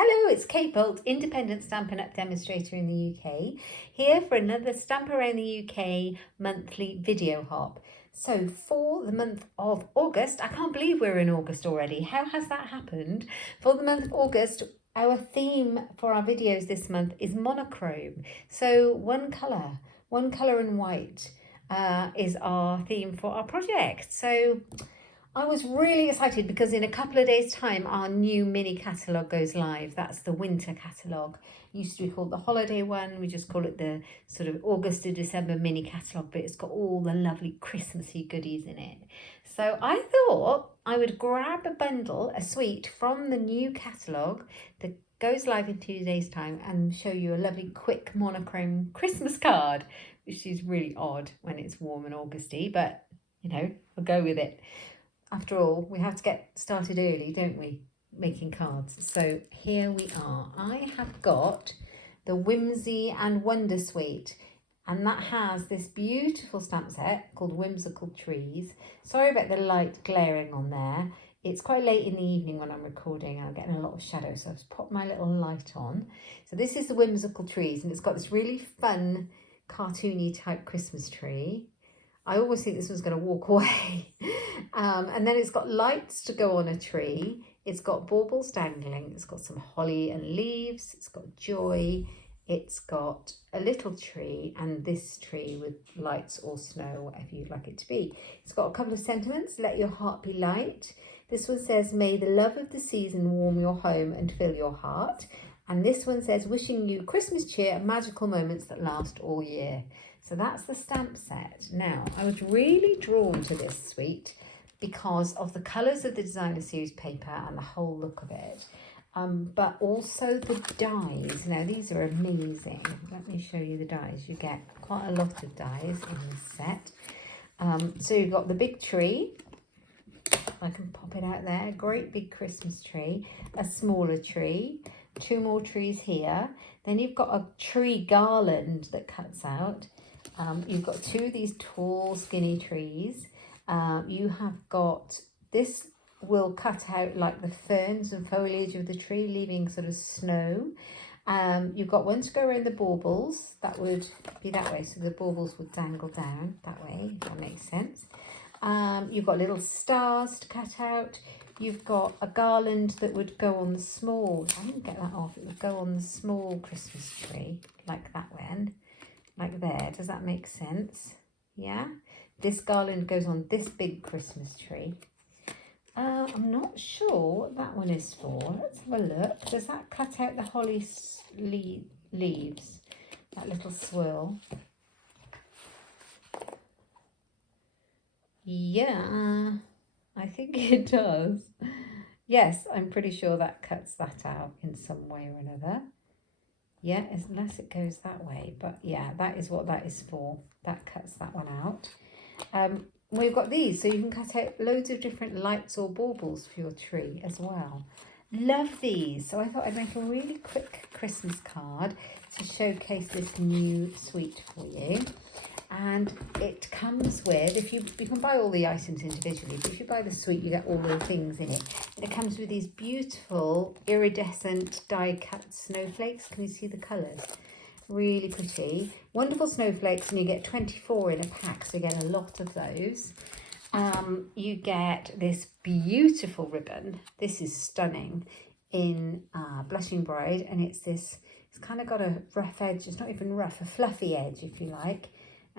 Hello, it's Kate Bolt, independent Stampin Up Demonstrator in the UK, here for another Stamp Around the UK monthly video hop. So for the month of August, I can't believe we're in August already. How has that happened? For the month of August, our theme for our videos this month is monochrome. So one colour and white is our theme for our project. So I was really excited because in a couple of days' time, our new mini catalogue goes live. That's the winter catalogue. It used to be called the holiday one. We just call it the sort of August to December mini catalogue, but it's got all the lovely Christmassy goodies in it. So I thought I would grab a bundle, a suite from the new catalogue that goes live in 2 days' time and show you a lovely quick monochrome Christmas card, which is really odd when it's warm and Augusty, but you know, we'll go with it. After all, we have to get started early, don't we, making cards. So here we are. I have got the Whimsy and Wonder Suite, and that has this beautiful stamp set called Whimsical Trees. Sorry about the light glaring on there. It's quite late in the evening when I'm recording. I'm getting a lot of shadow, so I've just popped my little light on. So this is the Whimsical Trees, and it's got this really fun, cartoony type Christmas tree. I always think this one's going to walk away. And then it's got lights to go on a tree. It's got baubles dangling. It's got some holly and leaves. It's got joy. It's got a little tree and this tree with lights or snow, whatever you'd like it to be. It's got a couple of sentiments. Let your heart be light. This one says, may the love of the season warm your home and fill your heart. And this one says, wishing you Christmas cheer and magical moments that last all year. So that's the stamp set. Now, I was really drawn to this suite because of the colours of the designer series paper and the whole look of it, but also the dies. Now, these are amazing. Let me show you the dies. You get quite a lot of dies in this set. So you've got the big tree. I can pop it out there. Great big Christmas tree. A smaller tree. 2 more trees here. Then you've got a tree garland that cuts out. You've got 2 of these tall, skinny trees. You have got, this will cut out like the ferns and foliage of the tree, leaving sort of snow. You've got one to go around the baubles. That would be that way, so the baubles would dangle down that way, if that makes sense. You've got little stars to cut out. You've got a garland that would go on the small, I didn't get that off, it would go on the small Christmas tree, like that one. Like there, does that make sense? Yeah, this garland goes on this big Christmas tree. I'm not sure what that one is for. Let's have a look. Does that cut out the holly leaves? That little swirl. Yeah, I think it does. Yes, I'm pretty sure that cuts that out in some way or another. Yeah, unless it goes that way. But yeah, that is what that is for. That cuts that one out. We've got these, so you can cut out loads of different lights or baubles for your tree as well. Love these. So I thought I'd make a really quick Christmas card to showcase this new suite for you. And it comes with, if you can buy all the items individually, but if you buy the suite, you get all the things in it. And it comes with these beautiful iridescent die cut snowflakes. Can you see the colours? Really pretty. Wonderful snowflakes, and you get 24 in a pack, so you get a lot of those. You get this beautiful ribbon. This is stunning in Blushing Bride, and it's kind of got a rough edge. It's not even rough, a fluffy edge, if you like.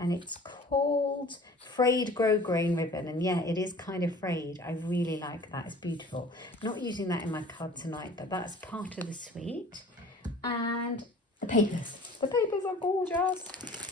And it's called Frayed Grosgrain Ribbon. And yeah, it is kind of frayed. I really like that. It's beautiful. I'm not using that in my card tonight, but that's part of the suite. And the papers. The papers are gorgeous.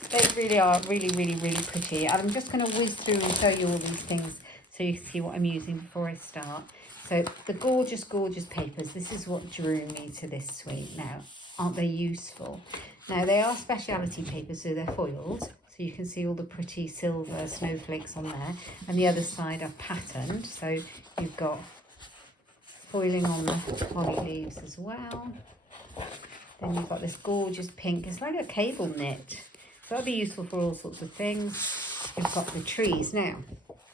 They really are really, really, really pretty. And I'm just going to whiz through and show you all these things so you can see what I'm using before I start. So the gorgeous, gorgeous papers. This is what drew me to this suite. Now, aren't they useful? Now, they are speciality papers, so they're foiled. So you can see all the pretty silver snowflakes on there. And the other side are patterned. So you've got foiling on the holly leaves as well. Then you've got this gorgeous pink. It's like a cable knit. So that'll be useful for all sorts of things. You've got the trees. Now,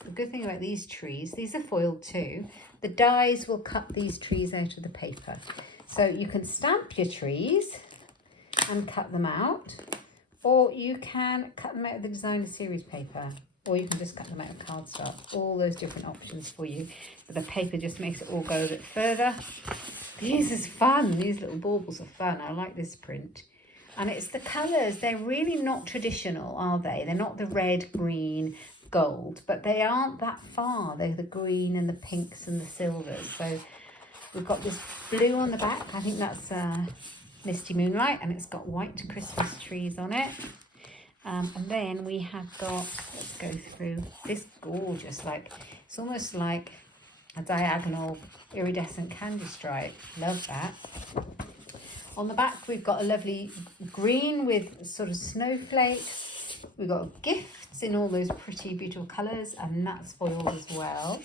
the good thing about these trees, these are foiled too. The dies will cut these trees out of the paper. So you can stamp your trees and cut them out, or you can cut them out of the designer series paper, or you can just cut them out of cardstock. All those different options for you. But the paper just makes it all go a bit further. This is fun. These little baubles are fun. I like this print. And it's the colours. They're really not traditional, are they? They're not the red, green, gold, but they aren't that far. They're the green and the pinks and the silvers. So we've got this blue on the back. I think that's Misty Moonlight, and it's got white Christmas trees on it. And then we have got, let's go through this gorgeous, like, it's almost like a diagonal iridescent candy stripe. Love that. On the back, we've got a lovely green with sort of snowflakes. We've got gifts in all those pretty, beautiful colours, and that's foiled as well.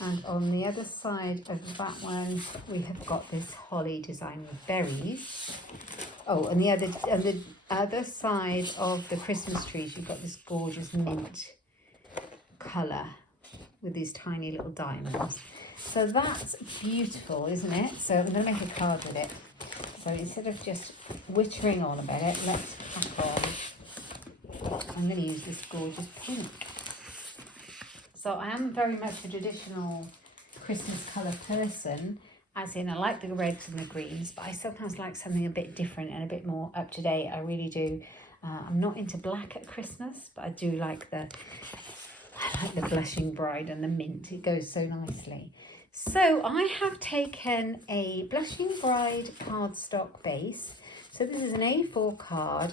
And on the other side of that one, we have got this holly design with berries. Oh, and the other side of the Christmas trees, you've got this gorgeous mint colour with these tiny little diamonds. So that's beautiful, isn't it? So I'm going to make a card with it. So instead of just wittering on about it, let's crack on. I'm going to use this gorgeous pink. So I am very much a traditional Christmas colour person, as in I like the reds and the greens, but I sometimes like something a bit different and a bit more up to date. I really do. I'm not into black at Christmas, but I do like the blushing bride and the mint. It goes so nicely. So I have taken a blushing bride cardstock base. So this is an A4 card,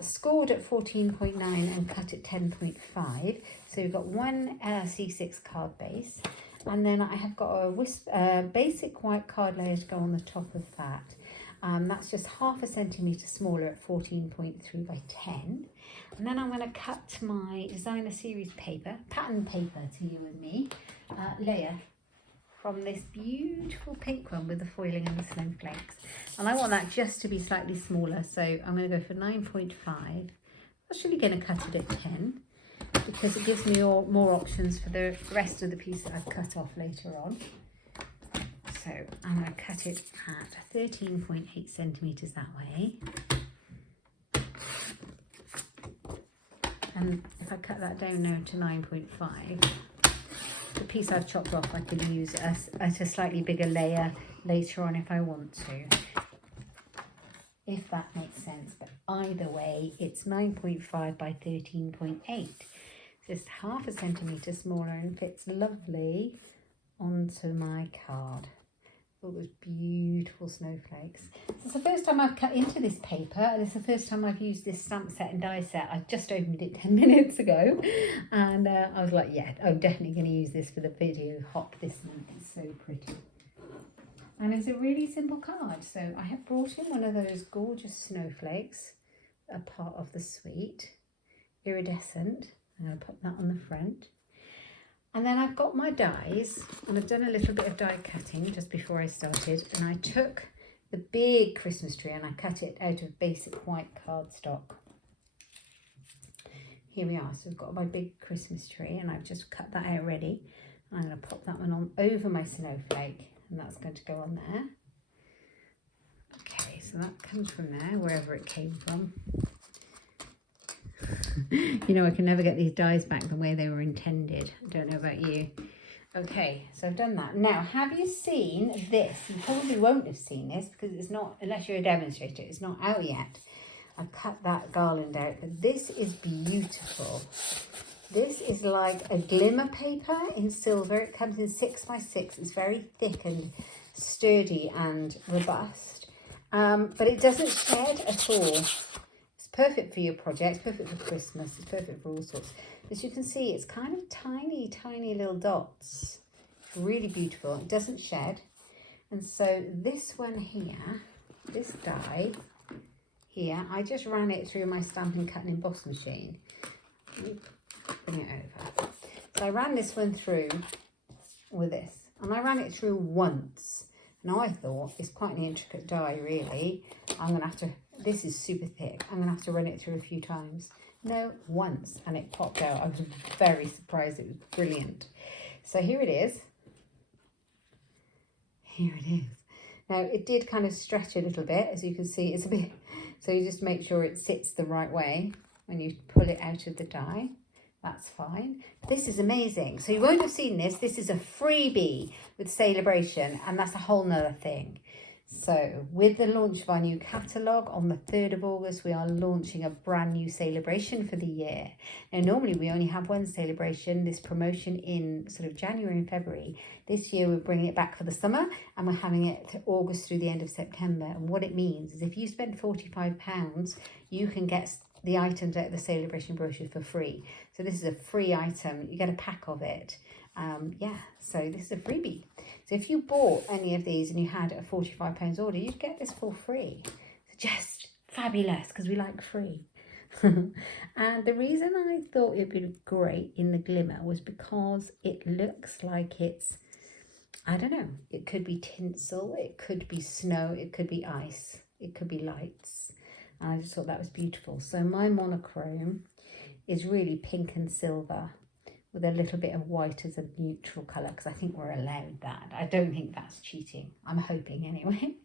scored at 14.9 and cut at 10.5. So we've got one C6 card base, and then I have got a basic white card layer to go on the top of that. That's just ½ centimetre smaller at 14.3 by 10. And then I'm going to cut my designer series paper, pattern paper to you and me, layer from this beautiful pink one with the foiling and the snowflakes. And I want that just to be slightly smaller, so I'm going to go for 9.5. I'm actually going to cut it at 10 because it gives me more options for the rest of the piece that I've cut off later on. So I'm going to cut it at 13.8 centimetres that way. And if I cut that down now to 9.5, the piece I've chopped off I could use at a slightly bigger layer later on if I want to, if that makes sense. But either way, it's 9.5 by 13.8, just ½ centimetre smaller, and fits lovely onto my card. All those beautiful snowflakes. It's the first time I've cut into this paper, and it's the first time I've used this stamp set and die set. I just opened it 10 minutes ago, and I was like, yeah, I'm definitely going to use this for the video hop this month. It's so pretty. And it's a really simple card. So I have brought in one of those gorgeous snowflakes, a part of the suite, iridescent. I'm going to pop that on the front. And then I've got my dies, and I've done a little bit of die cutting just before I started, and I took the big Christmas tree and I cut it out of basic white cardstock. Here we are. So I've got my big Christmas tree, and I've just cut that out ready. I'm going to pop that one on over my snowflake, and that's going to go on there. Okay, so that comes from there, wherever it came from. You know, I can never get these dies back the way they were intended. I don't know about you. Okay, so I've done that. Now, have you seen this? You probably won't have seen this because it's not, unless you're a demonstrator, it's not out yet. I cut that garland out, but this is beautiful. This is like a glimmer paper in silver. It comes in 6 by 6. It's very thick and sturdy and robust, but it doesn't shed at all. Perfect for your project, perfect for Christmas, it's perfect for all sorts. As you can see, it's kind of tiny, tiny little dots. It's really beautiful. It doesn't shed. And so this one here, this die here, I just ran it through my Stampin' Cut and Emboss machine. Bring it over. So I ran this one through with this, and I ran it through once. Now I thought it's quite an intricate die, really. I'm going to have to, this is super thick. I'm going to have to run it through a few times. No, once, and it popped out. I was very surprised. It was brilliant. So here it is. Here it is. Now it did kind of stretch a little bit, as you can see. It's a bit, so you just make sure it sits the right way when you pull it out of the die. That's fine. This is amazing. So you won't have seen this. This is a freebie with Saleabration, and that's a whole nother thing. So with the launch of our new catalogue on the 3rd of August, we are launching a brand new Saleabration for the year. Now, normally we only have one Saleabration, this promotion in sort of January and February. This year we're bringing it back for the summer, and we're having it to August through the end of September. And what it means is if you spend £45, you can get the items out of the Saleabration brochure for free. So this is a free item. You get a pack of it. Yeah, so this is a freebie. So if you bought any of these and you had a £45 order, you'd get this for free. So just fabulous, because we like free. And the reason I thought it would be great in the Glimmer was because it looks like it's, I don't know, it could be tinsel, it could be snow, it could be ice, it could be lights. And I just thought that was beautiful. So my monochrome is really pink and silver, with a little bit of white as a neutral colour, because I think we're allowed that. I don't think that's cheating. I'm hoping anyway.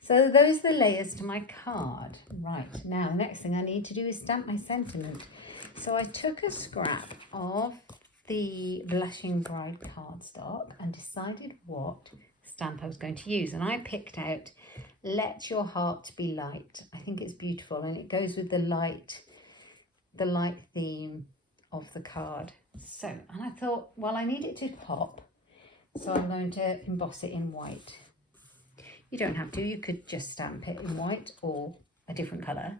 So those are the layers to my card. Right, now the next thing I need to do is stamp my sentiment. So I took a scrap of the Blushing Bride cardstock and decided what stamp I was going to use. And I picked out Let Your Heart Be Light. I think it's beautiful, and it goes with the light theme of the card. So, and I thought, well, I need it to pop, so I'm going to emboss it in white. You don't have to, you could just stamp it in white or a different colour,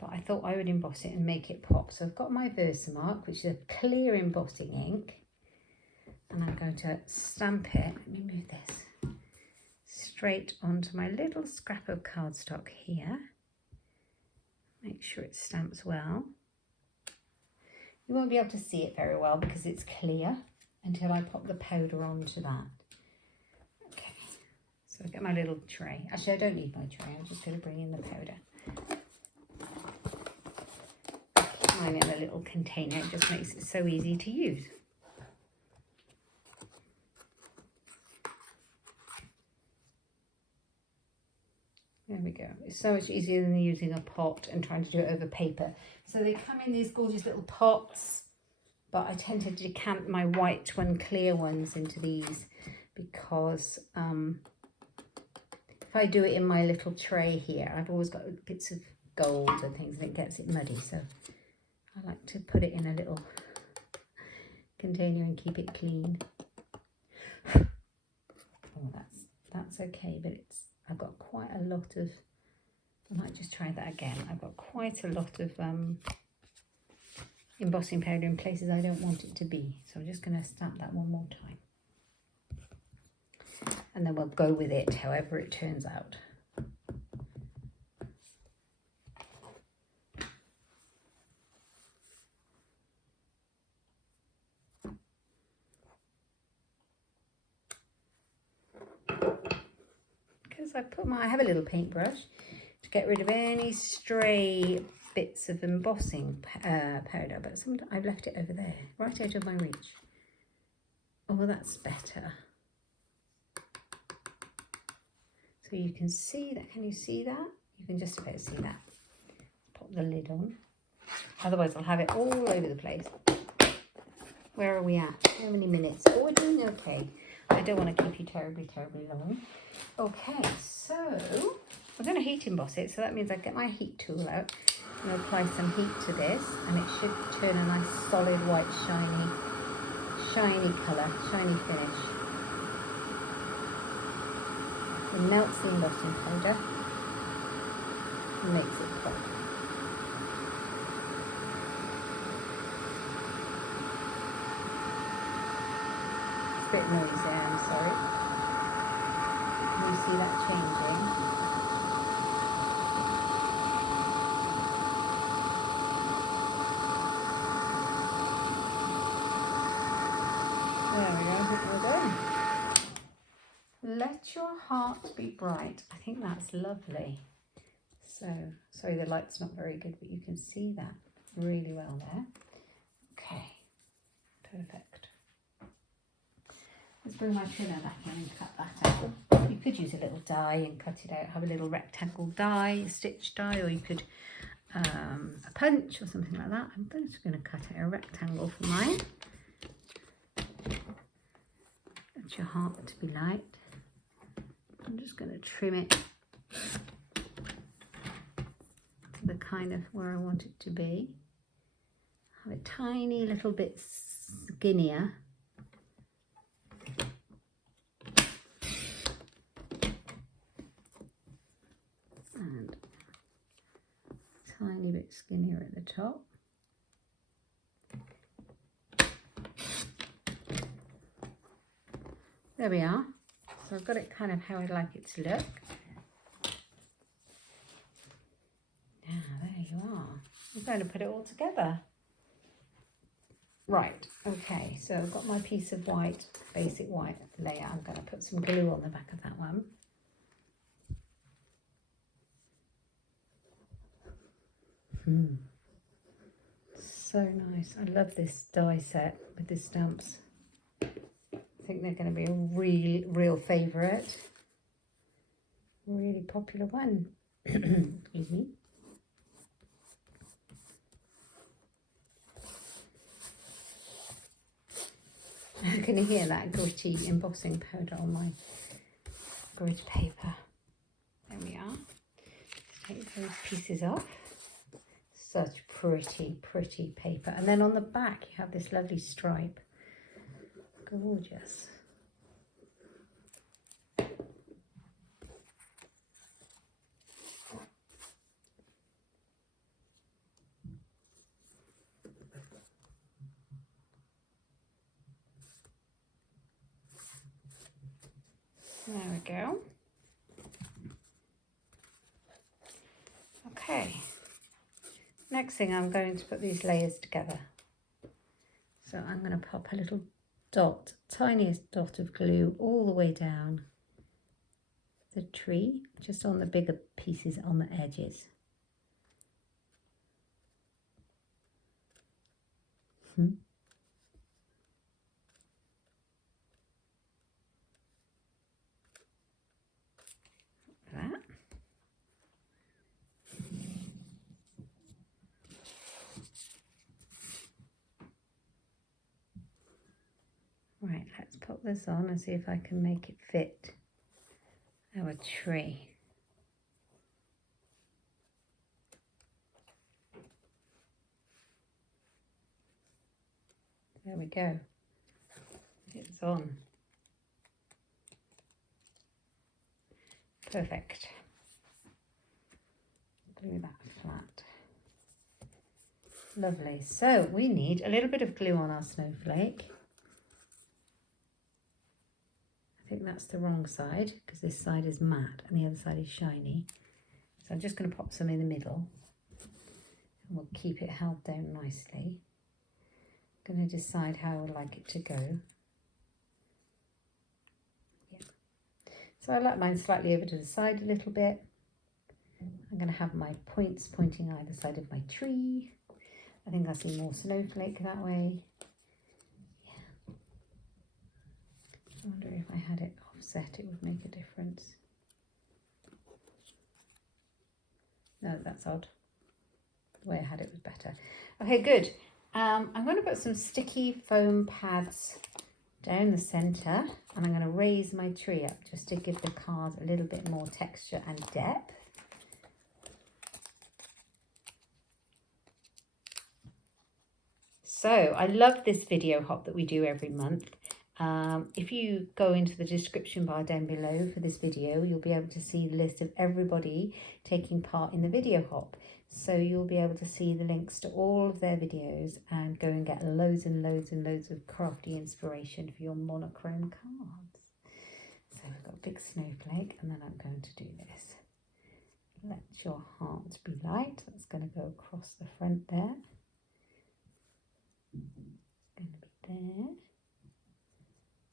but I thought I would emboss it and make it pop. So I've got my Versamark, which is a clear embossing ink, and I'm going to stamp it, let me move this, straight onto my little scrap of cardstock here. Make sure it stamps well. You won't be able to see it very well because it's clear until I pop the powder onto that. Okay, so I get my little tray. Actually, I don't need my tray. I'm just going to bring in the powder. Keep mine in a little container. It just makes it so easy to use. There we go. It's so much easier than using a pot and trying to do it over paper. So they come in these gorgeous little pots, but I tend to decant my white one, clear ones into these because if I do it in my little tray here, I've always got bits of gold and things and it gets it muddy. So I like to put it in a little container and keep it clean. Oh, that's okay, but I've got quite a lot of, I might just try that again. I've got quite a lot of embossing powder in places I don't want it to be. So I'm just going to stamp that one more time. And then we'll go with it however it turns out. I have a little paintbrush to get rid of any stray bits of embossing powder, but sometimes I've left it over there, right out of my reach. Oh, well, that's better. So you can see that. Can you see that? You can just about see that. Pop the lid on. Otherwise, I'll have it all over the place. Where are we at? How many minutes? Oh, we're doing okay. I don't want to keep you terribly long. Okay, so we're going to heat emboss it. So that means I get my heat tool out and apply some heat to this, and it should turn a nice solid white shiny colour, shiny finish. It melts the embossing powder and makes it pop. It's a bit noisy, I'm sorry. Can you see that changing? There we go, I think we're done. Let your heart be bright. I think that's lovely. So, sorry the light's not very good, but you can see that really well there. Okay, perfect. Let's bring my trimmer back in and cut that out. You could use a little die and cut it out. Have a little rectangle die, a stitch die, or you could a punch or something like that. I'm just going to cut out a rectangle for mine. Get your heart to be light. I'm just going to trim it to the kind of where I want it to be. Have a tiny little bit skinnier. And tiny bit skinnier at the top. There we are. So I've got it kind of how I'd like it to look. Now there you are. I'm going to put it all together. Right, okay, so I've got my piece of white, basic white layer. I'm going to put some glue on the back of that one. So nice. I love this die set with the stamps. I think they're going to be a real favourite. Really popular one. Excuse me. I can hear that gritty embossing powder on my grid paper. There we are. Take those pieces off. Such pretty paper. And then on the back you have this lovely stripe. Gorgeous. There we go. Okay. Next thing, I'm going to put these layers together. So I'm going to pop a little dot, tiniest dot of glue all the way down the tree, just on the bigger pieces on the edges. That. Right, let's pop this on and see if I can make it fit our tree. There we go. It's on. Perfect. Glue that flat. Lovely. So we need a little bit of glue on our snowflake. I think that's the wrong side because this side is matte and the other side is shiny. So I'm just going to pop some in the middle and we'll keep it held down nicely. I'm going to decide how I would like it to go. Yeah. So I like mine slightly over to the side a little bit. I'm going to have my points pointing either side of my tree. I think I see more snowflake that way. Yeah. I wonder if I had it offset, it would make a difference. No, that's odd. The way I had it was better. Okay, good. I'm going to put some sticky foam pads down the centre and I'm going to raise my tree up just to give the card a little bit more texture and depth. So I love this video hop that we do every month. If you go into the description bar down below for this video, you'll be able to see the list of everybody taking part in the video hop. So you'll be able to see the links to all of their videos and go and get loads and loads and loads of crafty inspiration for your monochrome cards. So we've got a big snowflake and then I'm going to do this. Let your heart be light. That's going to go across the front there. Going to be there.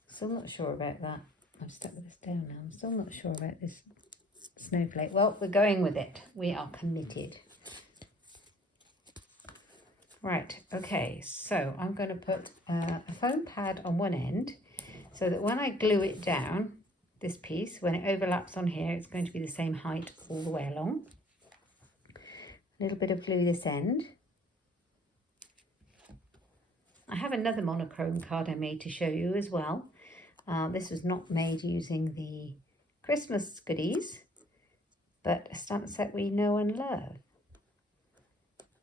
Still not sure about that. I've stuck with this down now. I'm still not sure about this snowflake. Well, we're going with it. We are committed. Right, okay, so I'm going to put a foam pad on one end so that when I glue it down, this piece, when it overlaps on here, it's going to be the same height all the way along. A little bit of glue this end. I have another monochrome card I made to show you as well. This was not made using the Christmas goodies, but a stamp set we know and love,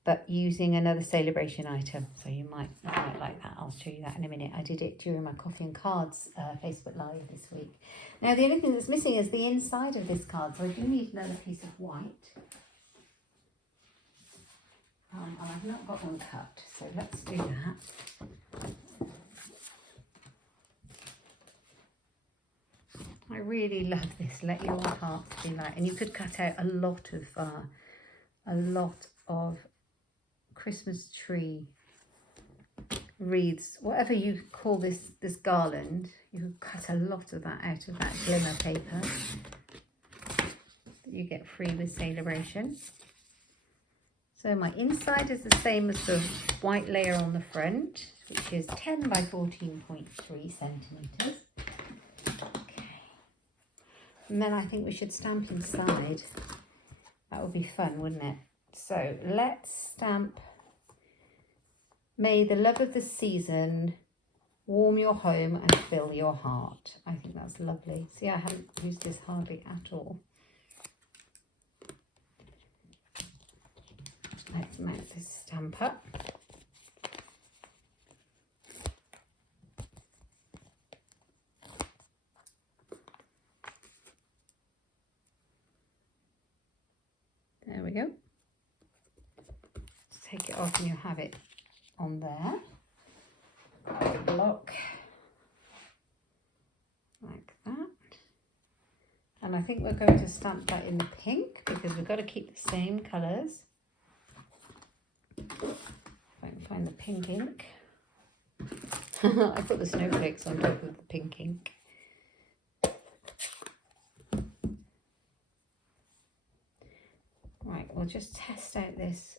but using another Saleabration item. So you might like that. I'll show you that in a minute. I did it during my Coffee and Cards Facebook Live this week. Now the only thing that's missing is the inside of this card, so I do need another piece of white. And I've not got one cut, so let's do that. I really love this, let your heart be light. And you could cut out a lot of Christmas tree wreaths, whatever you call this garland. You could cut a lot of that out of that Glimmer paper that you get free with Saleabration. So my inside is the same as the white layer on the front, which is 10 by 14.3 centimetres. Okay. And then I think we should stamp inside. That would be fun, wouldn't it? So let's stamp, "May the love of the season warm your home and fill your heart." I think that's lovely. See, I haven't used this hardly at all. Let's mount this stamp up. There we go. Just take it off and you have it on there. Block like that. And I think we're going to stamp that in the pink because we've got to keep the same colours. If I can find the pink ink. I put the snowflakes on top of the pink ink. Right, we'll just test out this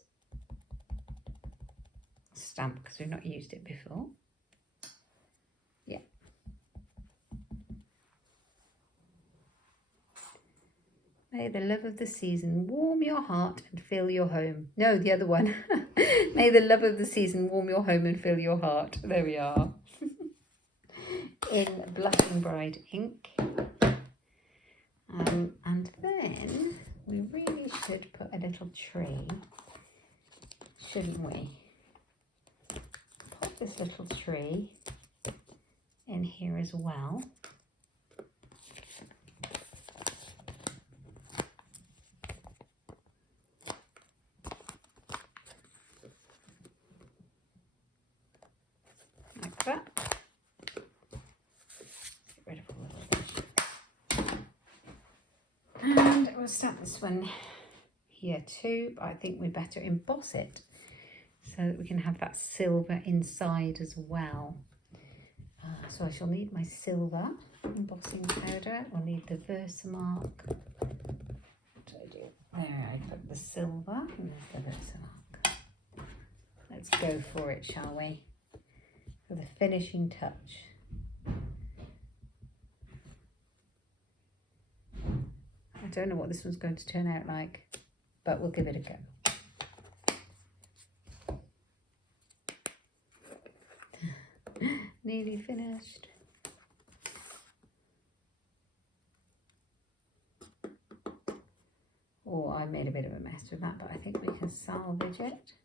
stamp because we've not used it before. Yeah. May the love of the season warm your heart and fill your home. No, the other one. May the love of the season warm your home and fill your heart. There we are. In Blushing Bride ink. And then we really should put a little tree, shouldn't we? Pop this little tree in here as well. Like that. Get rid of all of this. And we'll stamp this one here too, but I think we better emboss it so that we can have that silver inside as well. So I shall need my silver embossing powder. I'll need the Versamark. What did I do? There, I put the silver. And there's the Versamark. Let's go for it, shall we? For the finishing touch. I don't know what this one's going to turn out like, but we'll give it a go. Nearly finished. Oh, I made a bit of a mess with that, but I think we can salvage it.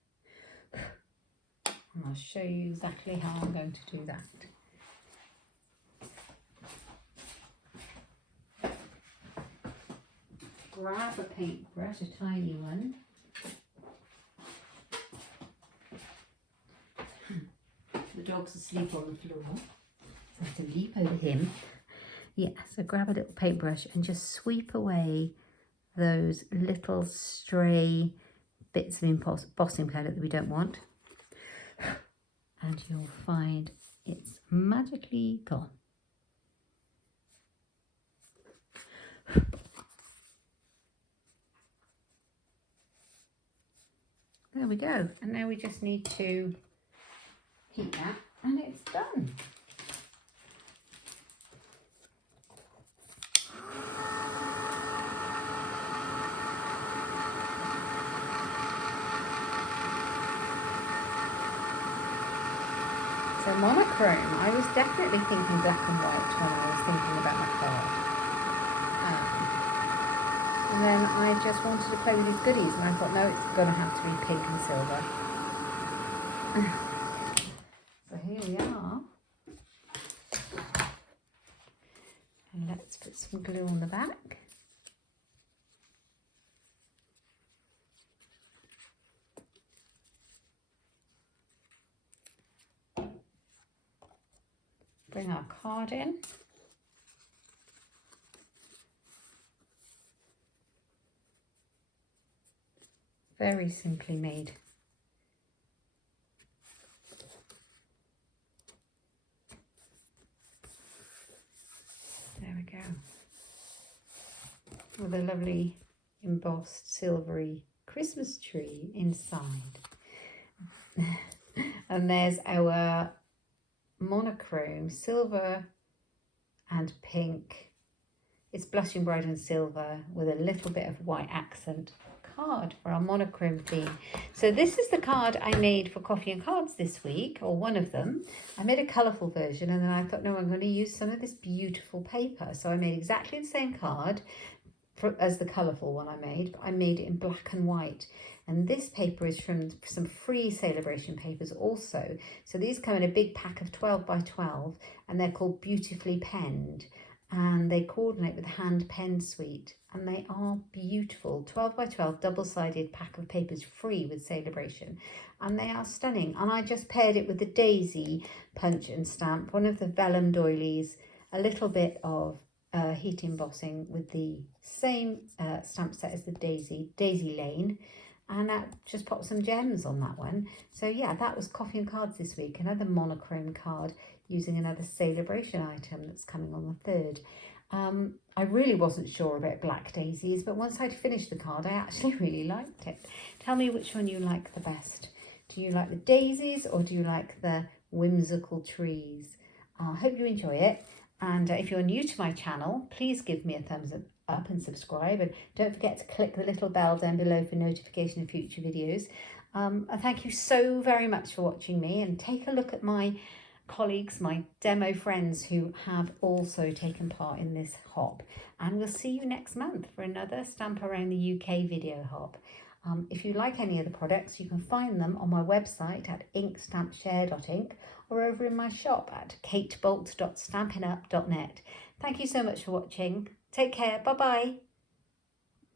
And I'll show you exactly how I'm going to do that. Grab a paintbrush, a tiny one. The dog's asleep on the floor. I have to leap over him. Yeah, so grab a little paintbrush and just sweep away those little stray bits of embossing powder that we don't want. And you'll find it's magically gone. There we go. And now we just need to heat that and it's done. monochrome. I was definitely thinking black and white when I was thinking about my card. And then I just wanted to play with these goodies, and I thought, no, it's going to have to be pink and silver. So here we are. And let's put some glue on the back. Bring our card in. Very simply made. There we go. With a lovely embossed silvery Christmas tree inside. And there's our monochrome silver and pink. It's blushing bright and silver with a little bit of white accent card for our monochrome theme. So this is the card I made for Coffee and Cards this week, or one of them. I made a colourful version, and then I thought, no, I'm going to use some of this beautiful paper. So I made exactly the same card as the colourful one I made, but I made it in black and white. And this paper is from some free Saleabration papers also. So these come in a big pack of 12 by 12, and they're called Beautifully Penned. And they coordinate with the Hand Pen Suite, and they are beautiful. 12 by 12 double-sided pack of papers, free with Saleabration, and they are stunning. And I just paired it with the Daisy punch and stamp, one of the vellum doilies, a little bit of heat embossing with the same stamp set as the Daisy Lane, and just popped some gems on that one. So yeah, that was Coffee and Cards this week, another monochrome card using another Saleabration item that's coming on the 3rd. I really wasn't sure about black daisies, but once I'd finished the card, I actually really liked it. Tell me which one you like the best. Do you like the daisies, or do you like the whimsical trees? I hope you enjoy it. And if you're new to my channel, please give me a thumbs up and subscribe. And don't forget to click the little bell down below for notification of future videos. And thank you so very much for watching me. And take a look at my colleagues, my demo friends who have also taken part in this hop. And we'll see you next month for another Stamp Around the UK video hop. If you like any of the products, you can find them on my website at inkstampshare.ink or over in my shop at katebolt.stampinup.net. Thank you so much for watching. Take care. Bye-bye.